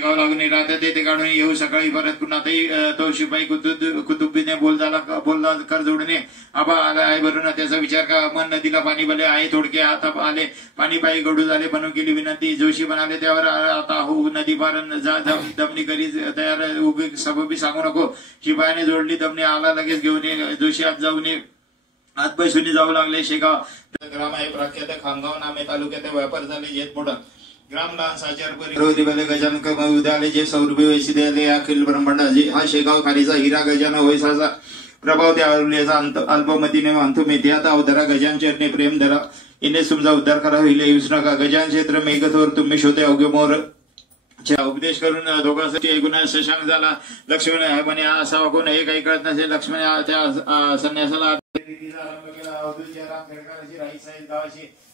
गाव लागून राहतात ते काढून येऊ सकाळी परत पुन्हा तो शिपाई कुतुबीने बोलला कर जोडून आबा आला आहे भरून त्याचा विचार का मन नदीला पाणी भले आहे थोडके आता आले पाणी पायी गडू झाले बनवून केली विनंती जोशी म्हणाले त्यावर आता हो नदी पार जा दमनी करी तयार उभी सबबी सांगू नको शिपायाने जोडली दमनी आला लगेच घेऊन ये जोशी आज जाऊन आत पैसुनी जाऊ लागले शेगाव ग्राम आहे प्रख्यात खामगाव नामे तालुक्यात व्यापार झाले जेत मोठा ग्राम लहान साचार परिरोधी गजानन उद्याले जे सौरभी वैशी द्याले अखिल ब्रह्मांडाजी हा शेगाव खालीचा हिरा गजान वैसाचा प्रभाव त्या अल्पमतीने मानतो मेथे आता अवधरा गजान चरणे प्रेम धरा इने तुमचा उद्धार करा हिले विसरू नका गजान क्षेत्र मेघथोर तुम्ही शोधे अवघे मोर उपदेश करून दोघांसाठी ऐकून शशांक झाला लक्ष्मण म्हणे असा वागून हे काही कळत नसेल लक्ष्मण त्या संन्यासाला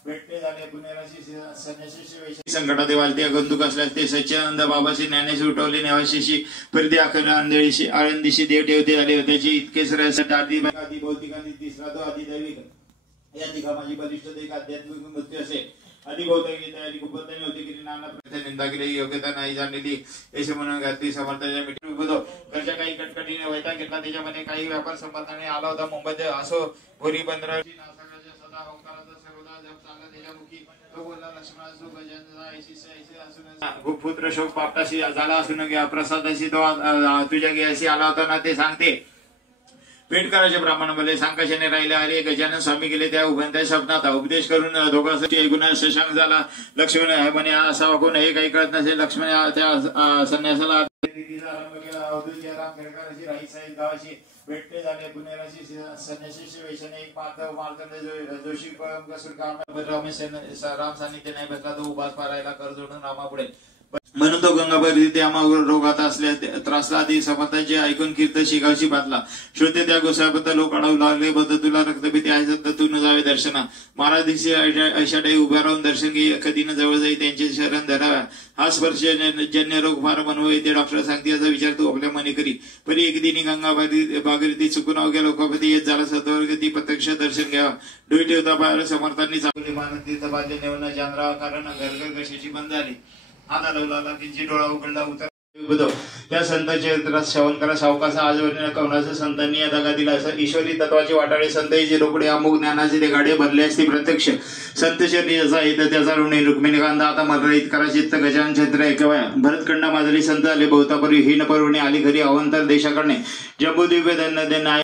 भेटले झाले पुण्याशी संकटात वालते अगंतुक असल्यास ते सच्चिदानंद बाबाशी ज्ञानेशी उठवले नेवाशीशी परदी अखंड आंधळीशी आळंदीशी देव ठेवते झाले त्याचे इतकेच आदी भौतिक आणि तिसरा तो अधिदैविक या तिघामाची बलिष्ठ एक आध्यात्मिक मृत्यू असे अधिभौतिक तयारी कुपत्याने होती की नाना प्रत्येक निंदा केली योग्यता नाही जाणलेली असे म्हणून घातली समर्थाच्या मीटिंग होतो घरच्या काही कटकटीने वैताग घेतला त्याच्यामध्ये काही व्यापार संबंधाने आला होता मुंबईत असो भोरी 15 सदा ओंकाराचा सर्वदा जप चालला त्याच्यामुखी तो बोलला लक्ष्मणासो गजानचा ऐशी पुत्र शोक पापटाशी झाला असून घ्या प्रसादाशी तो तुझ्या घ्याशी आला होता ना ते सांगते पेटकराचे ब्राह्मण बोले सांकाशाने राहिले अरे गजानन स्वामी गेले त्या उभ्या स्वप्नात उपदेश करून दोघांसाठी ऐकून शशांक झाला लक्ष्मण म्हणे असा वागून हे काही कळत नसेल लक्ष्मण त्या संन्यासाला भेटले झाले पुणेराशी संन्याशी वैशाने एक पात्र मार्तंड जोशी राम सानिध्य नाही भेटला तो उभास पारायला कर जोडून रामापुढे म्हणून तो गंगाभरी त्या रोगात असल्या त्रासला आधी समर्थांचे ऐकून कीर्त शिगावशी बातला श्रोते त्या गोसाबद्दल लोक अडवू लागले बद्दल तुला रक्तभीती आहे तर तू न जावे दर्शना महाराज दिवशी अशाटाई उभ्या राहून दर्शन घे कधी न जवळ जाई त्यांचे शरण धराव्या हा स्पर्श जन्य रोग फार बनवू येते डॉक्टर सांगते याचा विचार तू आपल्या मने करी परी एक दिनी गंगाभागीरथी चुकून अवघ्या लोकांपैकी येत झाला सत्वर्ग ती प्रत्यक्ष दर्शन घ्यावा डोई ठेवता बाहेर समर्थांनी चांगली मानत तीर्थबाद्य नेऊन जानराव कारण घरघर कशाची बंद झाली हात हलवला किंचित डोळा उघडला उतर त्या संतांच्या चरित्रात श्रवण करा सावकासा आजवरील कवनाचं संतांनी या दगा दिला असं ईश्वरी तत्वाचे वाटाळे संतचे रोकडे अमुक ज्ञानाचे ते गाडे भरले असते प्रत्यक्ष संत शरीर याचा आहे त्यांचा ऋणी रुक्मिणी कांदा आता मर्यादित करा चित्त गजान क्षेत्र ऐकवया भरतखंडा माजली संत आले बहुतापरी हीन पर्वणी आली घरी अवंतर देशाकडे जम्बूद्वीपे धन्य